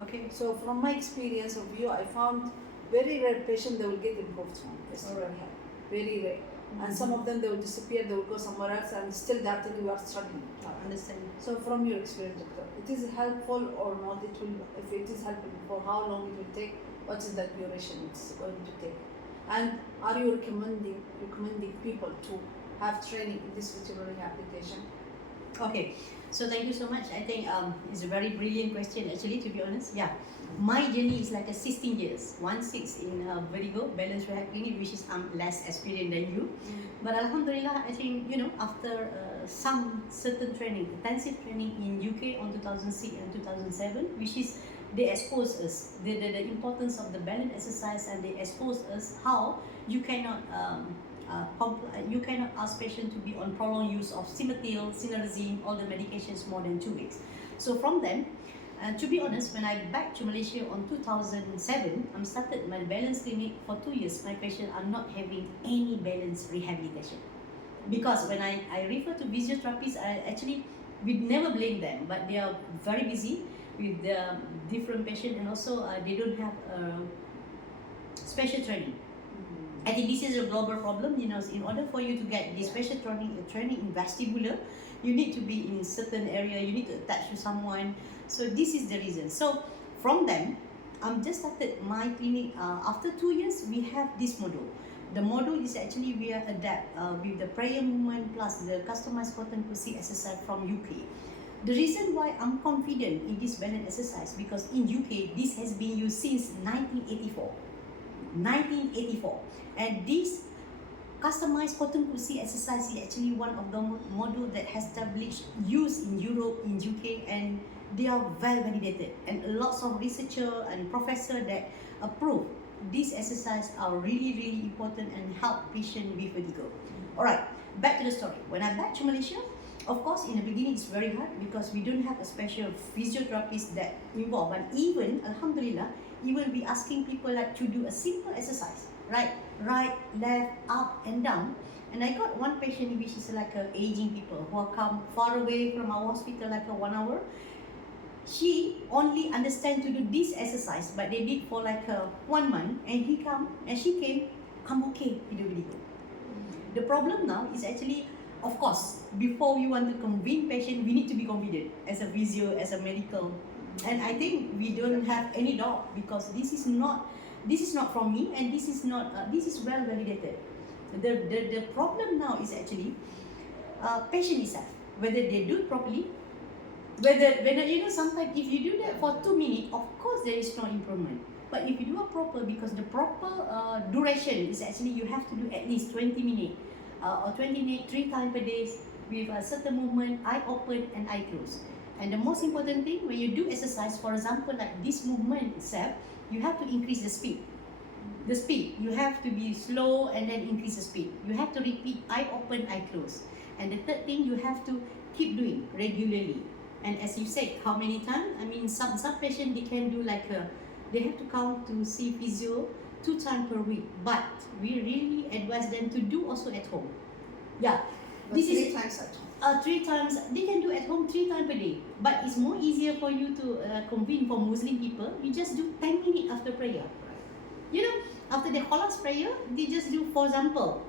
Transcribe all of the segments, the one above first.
Okay. So from my experience of view, I found very rare patient they will get improved from this. Alright. Very rare. And some of them they will disappear, they will go somewhere else, and still they are telling you are struggling. Understand. So from your experience, doctor, it is helpful or not? It will, if it is helpful, for how long it will take? What is the duration it's going to take? And are you recommending people to have training in this veterinary application? Okay, so thank you so much. I think it's a very brilliant question actually, to be honest. Yeah, my journey is like a 16 years, 1/6 in Vertigo Balance Rehab Clinic, which is less experienced than you. But Alhamdulillah, I think, after some certain training, intensive training in UK on 2006 and 2007, which is they expose us the importance of the balance exercise, and they expose us how you cannot you cannot ask patient to be on prolonged use of Cimetil, Cinnarizine, all the medications more than 2 weeks. So from then, to be honest, when I back to Malaysia on 2007, I started my balance clinic for 2 years. My patients are not having any balance rehabilitation. Because when I refer to physiotherapists, we never blame them, but they are very busy with the different patients, and also they don't have special training. I think this is a global problem. In order for you to get this special training in vestibular, you need to be in certain area. You need to attach to someone. So this is the reason. So from them, I'm just started my clinic. After 2 years, we have this module. The module is actually we are adapt with the prayer movement plus the customized cotton pussy exercise from UK. The reason why I'm confident in this balance exercise, because in UK this has been used since 1984. 1984, and this customized cotton pussy exercise is actually one of the module that has established use in Europe, in UK, and they are well validated, and lots of researcher and professor that approve this exercise are really important and help patient with vertigo. Alright, back to the story. When I back to Malaysia, of course in the beginning it's very hard because we don't have a special physiotherapist that involved, but even Alhamdulillah, even we asking people like to do a simple exercise, right, left, up and down. And I got one patient which is like aging people who are come far away from our hospital, like 1 hour. She only understand to do this exercise, but they did for like 1 month, and she came, I'm okay with the video. The problem now is actually, of course, before we want to convince patient, we need to be confident as a physio, as a medical. And I think we don't have any doubt, because this is not from me, and this is not this is well validated. The problem now is actually patient itself, whether they do it properly, whether sometimes if you do that for 2 minutes, of course there is no improvement. But if you do it proper, because the proper duration is actually you have to do at least 20 minutes or 20 minutes 3 times per day with a certain movement, eye open and eye closed. And the most important thing, when you do exercise, for example, like this movement itself, you have to increase the speed. The speed, you have to be slow and then increase the speed. You have to repeat eye open, eye closed. And the third thing, you have to keep doing regularly. And as you said, how many times? I mean, some patients, they can do like they have to come to see physio 2 times per week. But we really advise them to do also at home. Yeah. But this 3 times at home. 3 times, they can do at home 3 times per day. But it's more easier for you to convene for Muslim people. You just do 10 minutes after prayer. After the Khalas prayer, they just do, for example,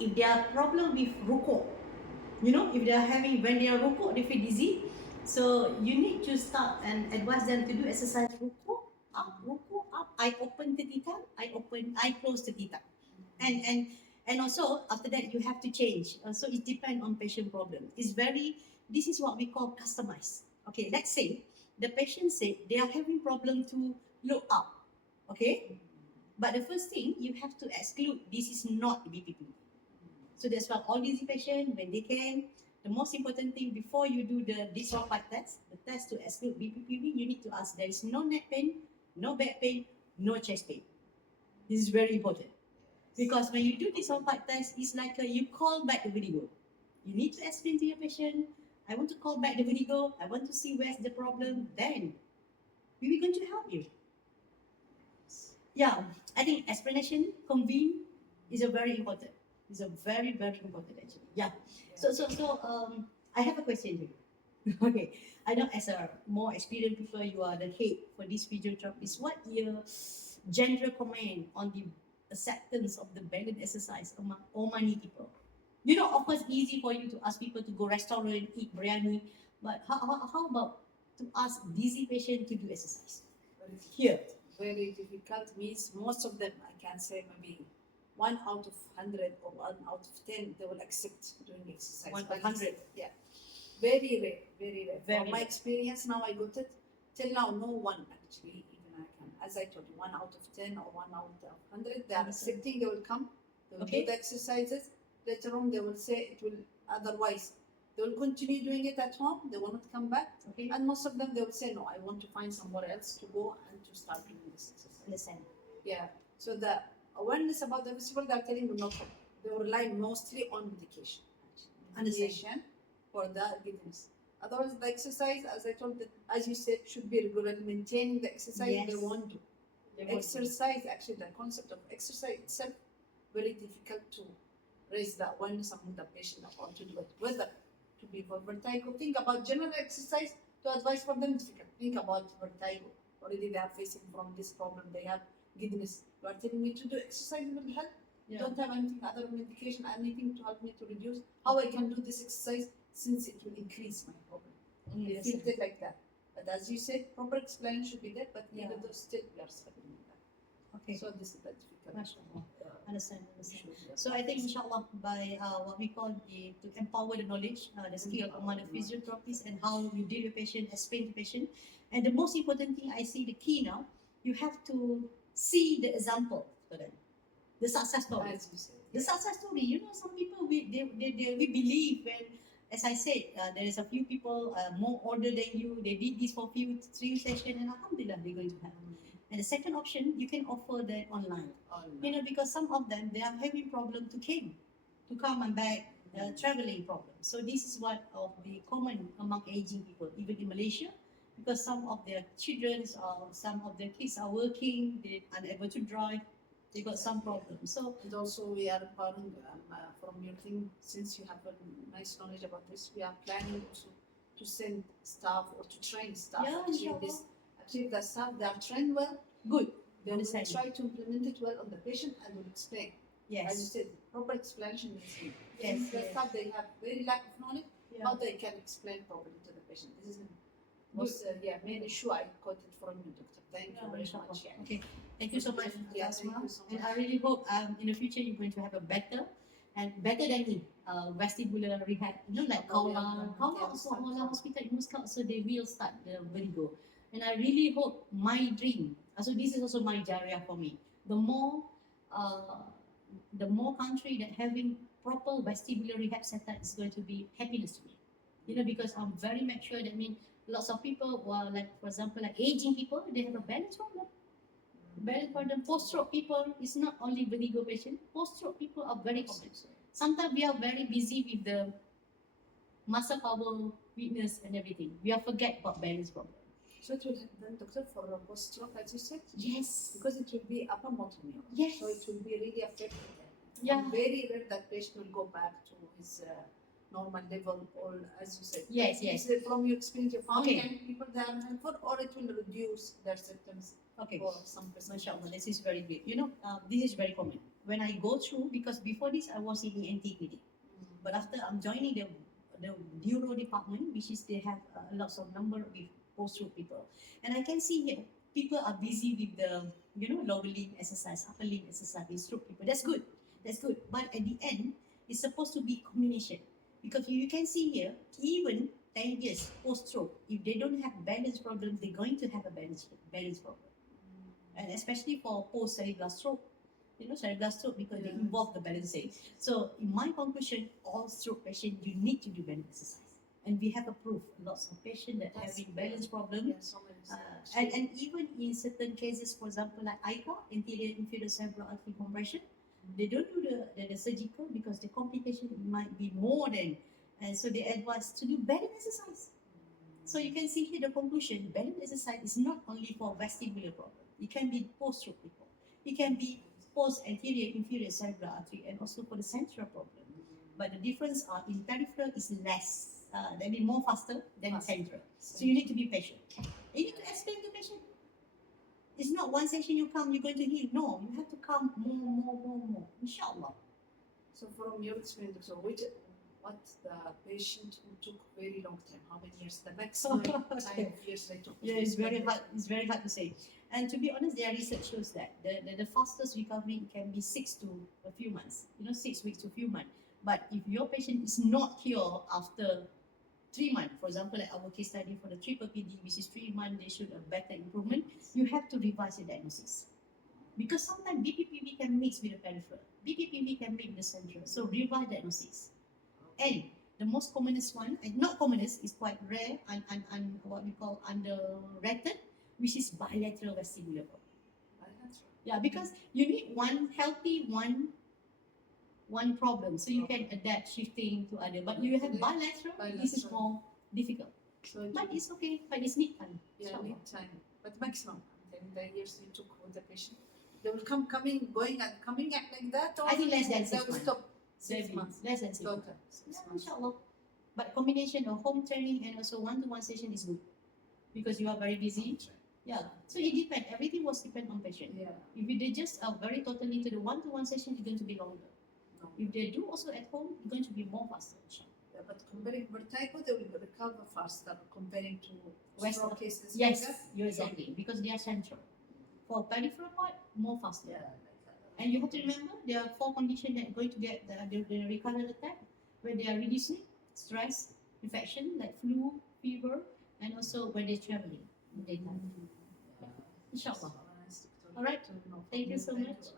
if they are problem with rukuk, if they are when they are rukuk, they feel dizzy. So you need to start and advise them to do exercise rukuk, up, eye open 30 times, eye close 30 times. And also after that you have to change. So it depends on patient problem. This is what we call customized. Okay, let's say the patient said they are having problem to look up. Okay, but the first thing you have to exclude this is not BPP. So that's why all these patients, when they can, the most important thing before you do the disruptive test, the test to exclude BPPV, you need to ask there is no neck pain, no back pain, no chest pain. This is very important. Because when you do this disruptive test, it's like you call back the vertigo. You need to explain to your patient, I want to call back the vertigo, I want to see where's the problem, then we will going to help you. Yeah, I think explanation, convene is a very important. It's a very important actually. Yeah. So I have a question here. Okay, I know as a more experienced people, you are the head for this physiotherapist. What your general comment on the acceptance of the balance exercise among Omani people? You know, of course, easy for you to ask people to go restaurant, eat biryani, but how about to ask busy patient to do exercise? Here. Very difficult means most of them, I can say maybe 1 out of 100 or 1 out of 10, they will accept doing exercise. One But of 100. yeah, very rare, very rare. Very From my rare. experience, now I got it. Till now, no one actually, even I can, as I told you, 1 out of 10 or 1 out of 100, they are Understand. accepting, they will come, they will Okay. do the exercises. Later on, they will say it will, otherwise, they will continue doing it at home, they will not come back. Okay. And most of them, they will say, no, I want to find somewhere else to go and to start doing this exercise. Understand. Yeah. So the awareness about the festival, they're telling you not to. They rely mostly on medication. Actually. Understand. Medication for the giddiness. Otherwise, the exercise, as I told, as you said, should be regular. Maintaining the exercise, Yes. they won't do. They won't do. Exercise, actually, the concept of exercise itself, very difficult to raise the awareness among the patient about to do it. Whether to be for vertigo, think about general exercise to advise for them difficult. Think about vertigo. Already they are facing from this problem. They have giddiness. You are telling me to do exercise will help. Yeah. Don't have anything other medication, anything to help me to reduce. How I can do this exercise since it will increase my problem. They Yes. feel it like that. But as you said, proper explanation should be there. But Yeah. even though still we are struggling with that. Okay. So this is the difficult. Mashallah. Understand. issue. So I think inshallah by what we call the to empower the knowledge, the skill among the physiotherapists and how you deal with patient, explain to patient. And the most important thing I see the key now, you have to see the example for them. The success story. As you said. The success story, you know, some people we believe when, as I said, there is a few people more older than you. They did this for few 3 sessions, and alhamdulillah, they're going to have. And the second option, you can offer that online. You know, because some of them they are having problem to come and back, traveling problem. So this is what of the common among aging people, even in Malaysia, because some of their children or some of their kids are working, they are unable to drive, they got some problems. So And also we are empowering from your thing, since you have a nice knowledge about this, we are planning also to send staff or to train staff. Yeah, Actually, inshallah. this, actually the staff, they are trained well, good. they will Understand. try to implement it well on the patient and will explain. As you Yes. said, proper explanation is key. Yes, Since the yes. staff, they have very lack of knowledge, how Yeah. they can explain properly to the patient. This is the most, main issue I got it from you, doctor. Thank you very Inshallah. much. Yeah. Okay. Thank you so much, Yeah, Asma. thank you so And much. I really hope in the future you're going to have a better and better than me vestibular rehab. You know, like Inshallah, Kaula yeah, also, Kaula Hospital in Muscat, so they will start the Vertigo. And I really hope my dream, so this is also my jariah for me. Uh, the more country that having proper vestibular rehab center is going to be happiness to me. You know, because I'm very much sure that mean lots of people who are like, for example, like aging people, they have a balance problem. Balance problem. Post-stroke people is not only vertigo patient. Post-stroke people are very common. Sometimes we are very busy with the muscle power, weakness, and everything. We are forget about balance problem. So it will help them, doctor, for a post-stroke, as you said? Yes. Because it will be upper motor neuron. Yes. So it will be really affected. Yeah. And very rare that patient will go back to his normal level, or as you said. Yes, yes. Is it from your experience, you found Okay. young people that are helpful, or it will reduce their symptoms Okay. for some percent? Mashallah, this is very great. You know, this is very common. When I go through, because before this I was in ENT clinic, but after I'm joining the neuro department, which is they have lots of number with post-stroke people, and I can see here people are busy with the lower limb exercise, upper limb exercise with stroke people. That's good. That's good. But at the end, it's supposed to be combination, because you can see here even 10 years post-stroke, if they don't have balance problem, they're going to have a balance problem. And especially for post-cerebral stroke, cerebral stroke, because they Yeah. involve the balancing. So in my conclusion, all stroke patients, you need to do balance exercise. And we have a proof, lots of patients that That's- having balance problem. Yeah, so many. And even in certain cases, for example, like ICA, anterior inferior cerebral artery compression, they don't do the surgical because the complication might be more than, and so they advise to do balance exercise. So you can see here the conclusion, balance exercise is not only for vestibular problem. It can be post-stroke people. It can be post-anterior inferior cerebral artery and also for the central problem. But the difference in peripheral is less. they'll be more faster than Faster. central. So you need to be patient. You need to explain to patient. It's not one session you come, you're going to heal. No, you have to come more. Inshallah. So from your experience, so what the patient who took very long time, how many years, the maximum time of years they took? Yeah, it's very hard. It's very hard to say. And to be honest, their research shows that the fastest recovery can be 6 to a few months. 6 weeks to a few months. But if your patient is not cured after 3 months, for example, like our case study for the triple PD, which is 3 months, they showed a better improvement. You have to revise the diagnosis. Because sometimes BPPV can mix with the peripheral. BPPV can mix with the central. So revise diagnosis. And the most commonest one, and not commonest, is quite rare and what we call underrated, which is bilateral vestibular problem. Yeah, because you need one healthy one problem, so you can adapt shifting to other. But you have bilateral, this is more difficult. So But it's okay, but it's need time. yeah, inshallah. need time. But maximum, then the years you took with the patient, they will coming, going and coming back like that, or I think less than they 6 will months. stop 6 Maybe months. less than 6 months. Total 6 Yeah, months. inshallah. But combination of home training and also one-to-one session is good because you are very busy. Yeah. So it depends. Everything was depend on patient. Yeah. If they just are very totally to the one-to-one session, it's going to be longer. No. If they do also at home, it's going to be more faster. inshallah. Yeah, but comparing vertigo, they will recover faster comparing to West- stroke cases. Yes, like that. you're exactly because they are central. For peripheral part, more faster. Yeah. And you have to remember there are 4 conditions that are going to get the recurrent attack when they are really sick, stress, infection like flu, fever, and also when they're traveling in daytime. Inshallah. All right. Thank you so much.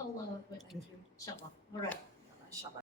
Allah. Thank you. Inshallah. All right. Inshallah.